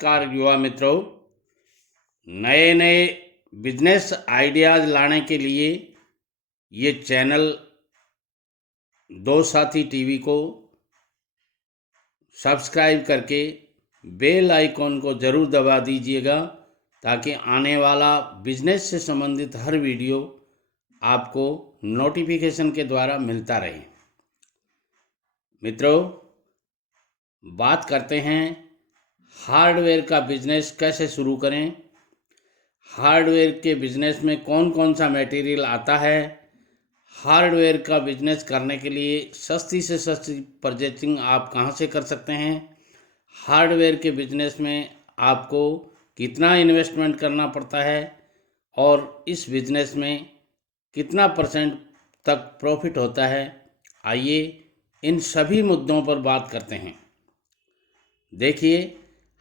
नमस्कार युवा मित्रों, नए नए बिजनेस आइडियाज़ लाने के लिए ये चैनल दो साथी टीवी को सब्सक्राइब करके बेल आइकॉन को ज़रूर दबा दीजिएगा ताकि आने वाला बिजनेस से संबंधित हर वीडियो आपको नोटिफिकेशन के द्वारा मिलता रहे। मित्रों, बात करते हैं हार्डवेयर का बिजनेस कैसे शुरू करें। हार्डवेयर के बिजनेस में कौन कौन सा मटेरियल आता है। हार्डवेयर का बिजनेस करने के लिए सस्ती से सस्ती परचेजिंग आप कहां से कर सकते हैं। हार्डवेयर के बिजनेस में आपको कितना इन्वेस्टमेंट करना पड़ता है और इस बिजनेस में कितना परसेंट तक प्रॉफिट होता है। आइए इन सभी मुद्दों पर बात करते हैं। देखिए,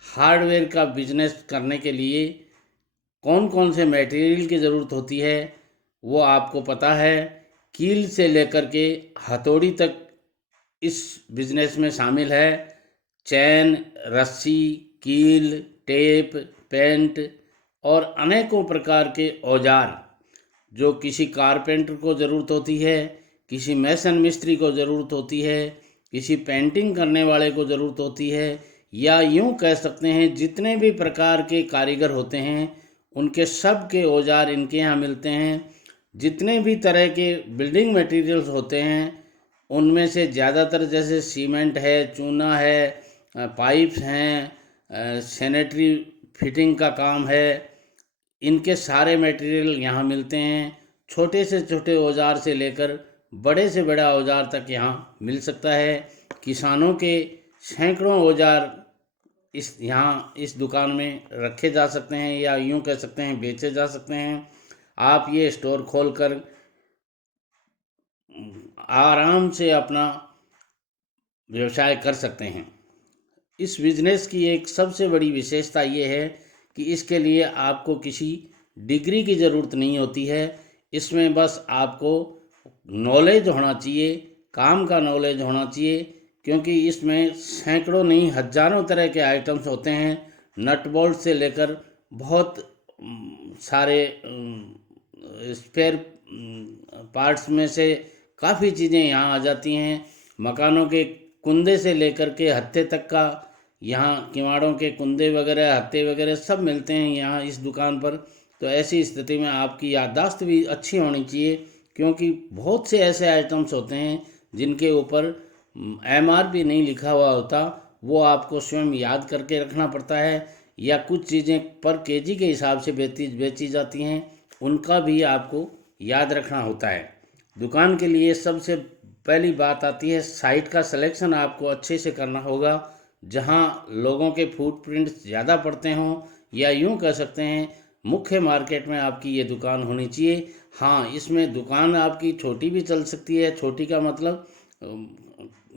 हार्डवेयर का बिजनेस करने के लिए कौन कौन से मटेरियल की ज़रूरत होती है वो आपको पता है। कील से लेकर के हथौड़ी तक इस बिजनेस में शामिल है। चैन, रस्सी, कील, टेप, पेंट और अनेकों प्रकार के औजार जो किसी कारपेंटर को ज़रूरत होती है, किसी मैसन मिस्त्री को ज़रूरत होती है, किसी पेंटिंग करने वाले को ज़रूरत होती है, या यूँ कह सकते हैं जितने भी प्रकार के कारीगर होते हैं उनके सब के औजार इनके यहाँ मिलते हैं। जितने भी तरह के बिल्डिंग मटेरियल्स होते हैं उनमें से ज़्यादातर जैसे सीमेंट है, चूना है, पाइप्स हैं, सैनिटरी फिटिंग का काम है, इनके सारे मटेरियल यहाँ मिलते हैं। छोटे से छोटे औजार से लेकर बड़े से बड़ा औजार तक यहाँ मिल सकता है। किसानों के सैकड़ों औजार इस दुकान में रखे जा सकते हैं या यूँ कह सकते हैं बेचे जा सकते हैं। आप ये स्टोर खोलकर आराम से अपना व्यवसाय कर सकते हैं। इस बिजनेस की एक सबसे बड़ी विशेषता ये है कि इसके लिए आपको किसी डिग्री की ज़रूरत नहीं होती है। इसमें बस आपको नॉलेज होना चाहिए, काम का नॉलेज होना चाहिए, क्योंकि इसमें सैकड़ों नहीं हजारों तरह के आइटम्स होते हैं। नट बोल्ट से लेकर बहुत सारे स्पेयर पार्ट्स में से काफ़ी चीज़ें यहाँ आ जाती हैं। मकानों के कुंदे से लेकर के हत्थे तक का, यहाँ किवाड़ों के कुंदे वगैरह, हत्थे वगैरह सब मिलते हैं यहाँ इस दुकान पर। तो ऐसी स्थिति में आपकी याददाश्त भी अच्छी होनी चाहिए, क्योंकि बहुत से ऐसे आइटम्स होते हैं जिनके ऊपर MRP नहीं लिखा हुआ होता। वो आपको स्वयं याद करके रखना पड़ता है, या कुछ चीज़ें पर केजी के हिसाब से बेची जाती हैं, उनका भी आपको याद रखना होता है। दुकान के लिए सबसे पहली बात आती है साइट का सिलेक्शन। आपको अच्छे से करना होगा जहां लोगों के फुटप्रिंट्स ज़्यादा पड़ते हों, या यूं कह सकते हैं मुख्य मार्केट में आपकी ये दुकान होनी चाहिए। हाँ, इसमें दुकान आपकी छोटी भी चल सकती है। छोटी का मतलब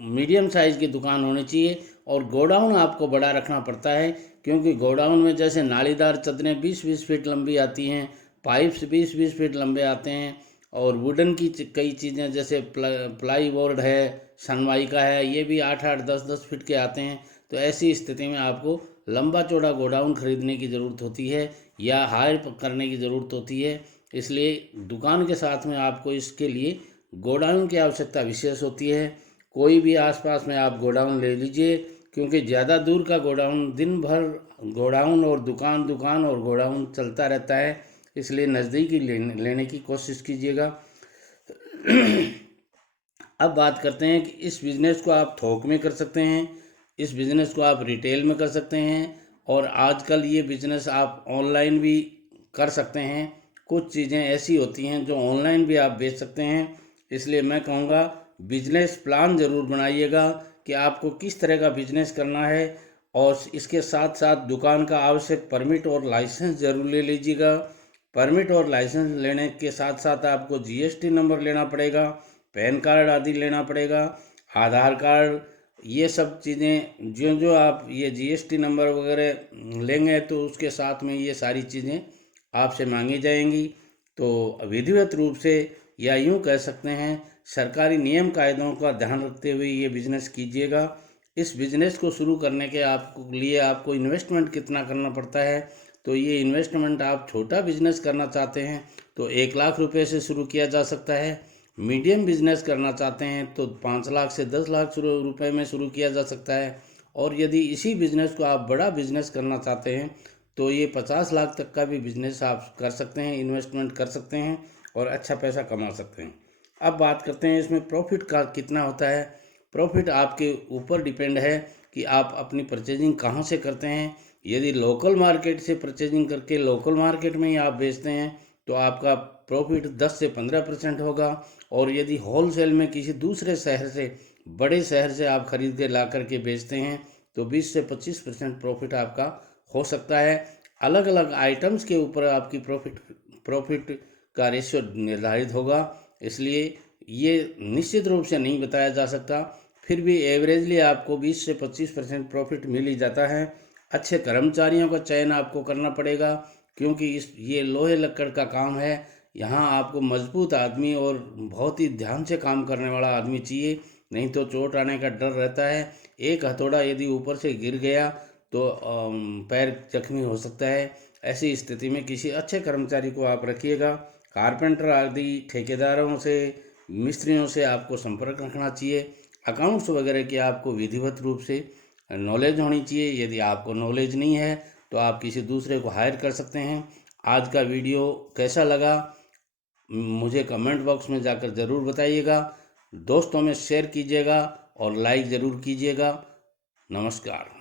मीडियम साइज़ की दुकान होनी चाहिए। और गोडाउन आपको बड़ा रखना पड़ता है, क्योंकि गोडाउन में जैसे नालीदार चद्दरें 20-20 फीट लंबी आती हैं, पाइप्स 20-20 फीट लंबे आते हैं, और वुडन की कई चीज़ें जैसे प्लाई बोर्ड है, सनमाइका है, ये भी 8-8, 10-10 फीट के आते हैं। तो ऐसी स्थिति में आपको लंबा चौड़ा गोडाउन खरीदने की ज़रूरत होती है या हायर करने की ज़रूरत होती है। इसलिए दुकान के साथ में आपको इसके लिए गोडाउन की आवश्यकता विशेष होती है। कोई भी आसपास में आप गोडाउन ले लीजिए, क्योंकि ज़्यादा दूर का गोडाउन दिन भर गोडाउन और दुकान, दुकान और गोडाउन चलता रहता है। इसलिए नज़दीकी लेने की कोशिश कीजिएगा। अब बात करते हैं कि इस बिज़नेस को आप थोक में कर सकते हैं, इस बिज़नेस को आप रिटेल में कर सकते हैं, और आजकल ये बिज़नेस आप ऑनलाइन भी कर सकते हैं। कुछ चीज़ें ऐसी होती हैं जो ऑनलाइन भी आप बेच सकते हैं। इसलिए मैं कहूँगा बिजनेस प्लान ज़रूर बनाइएगा कि आपको किस तरह का बिजनेस करना है, और इसके साथ साथ दुकान का आवश्यक परमिट और लाइसेंस ज़रूर ले लीजिएगा। परमिट और लाइसेंस लेने के साथ साथ आपको GST नंबर लेना पड़ेगा, पैन कार्ड आदि लेना पड़ेगा, आधार कार्ड, ये सब चीज़ें जो जो आप ये GST नंबर वगैरह लेंगे तो उसके साथ में ये सारी चीज़ें आपसे मांगी जाएंगी। तो विधिवत रूप से, या यूँ कह सकते हैं सरकारी नियम कायदों का ध्यान रखते हुए ये बिज़नेस कीजिएगा। इस बिज़नेस को शुरू करने के लिए आपको इन्वेस्टमेंट कितना करना पड़ता है, तो ये इन्वेस्टमेंट आप छोटा बिजनेस करना चाहते हैं तो 1 लाख रुपए से शुरू किया जा सकता है। मीडियम बिजनेस करना चाहते हैं तो 5 लाख से 10 लाख रुपए में शुरू किया जा सकता है। और यदि इसी बिज़नेस को आप बड़ा बिजनेस करना चाहते हैं तो ये 50 लाख तक का भी बिजनेस आप कर सकते हैं, इन्वेस्टमेंट कर सकते हैं और अच्छा पैसा कमा सकते हैं। अब बात करते हैं इसमें प्रॉफिट का कितना होता है। प्रॉफिट आपके ऊपर डिपेंड है कि आप अपनी परचेजिंग कहाँ से करते हैं। यदि लोकल मार्केट से परचेजिंग करके लोकल मार्केट में ही आप बेचते हैं तो आपका प्रॉफिट 10 से 15% होगा। और यदि होलसेल में किसी दूसरे शहर से, बड़े शहर से आप खरीद के ला करके बेचते हैं तो 20 से 25% प्रॉफिट आपका हो सकता है। अलग अलग आइटम्स के ऊपर आपकी प्रॉफिट का रेशियो निर्धारित होगा, इसलिए ये निश्चित रूप से नहीं बताया जा सकता। फिर भी एवरेजली आपको 20 से 25% प्रॉफिट मिल ही जाता है। अच्छे कर्मचारियों का चयन आपको करना पड़ेगा क्योंकि ये लोहे लक्कड़ का काम है। यहाँ आपको मजबूत आदमी और बहुत ही ध्यान से काम करने वाला आदमी चाहिए, नहीं तो चोट आने का डर रहता है। एक हथौड़ा यदि ऊपर से गिर गया तो पैर जख्मी हो सकता है। ऐसी स्थिति में किसी अच्छे कर्मचारी को आप रखिएगा। कारपेंटर आदि ठेकेदारों से, मिस्त्रियों से आपको संपर्क रखना चाहिए। अकाउंट्स वगैरह की आपको विधिवत रूप से नॉलेज होनी चाहिए। यदि आपको नॉलेज नहीं है तो आप किसी दूसरे को हायर कर सकते हैं। आज का वीडियो कैसा लगा मुझे कमेंट बॉक्स में जाकर ज़रूर बताइएगा। दोस्तों में शेयर कीजिएगा और लाइक ज़रूर कीजिएगा। नमस्कार।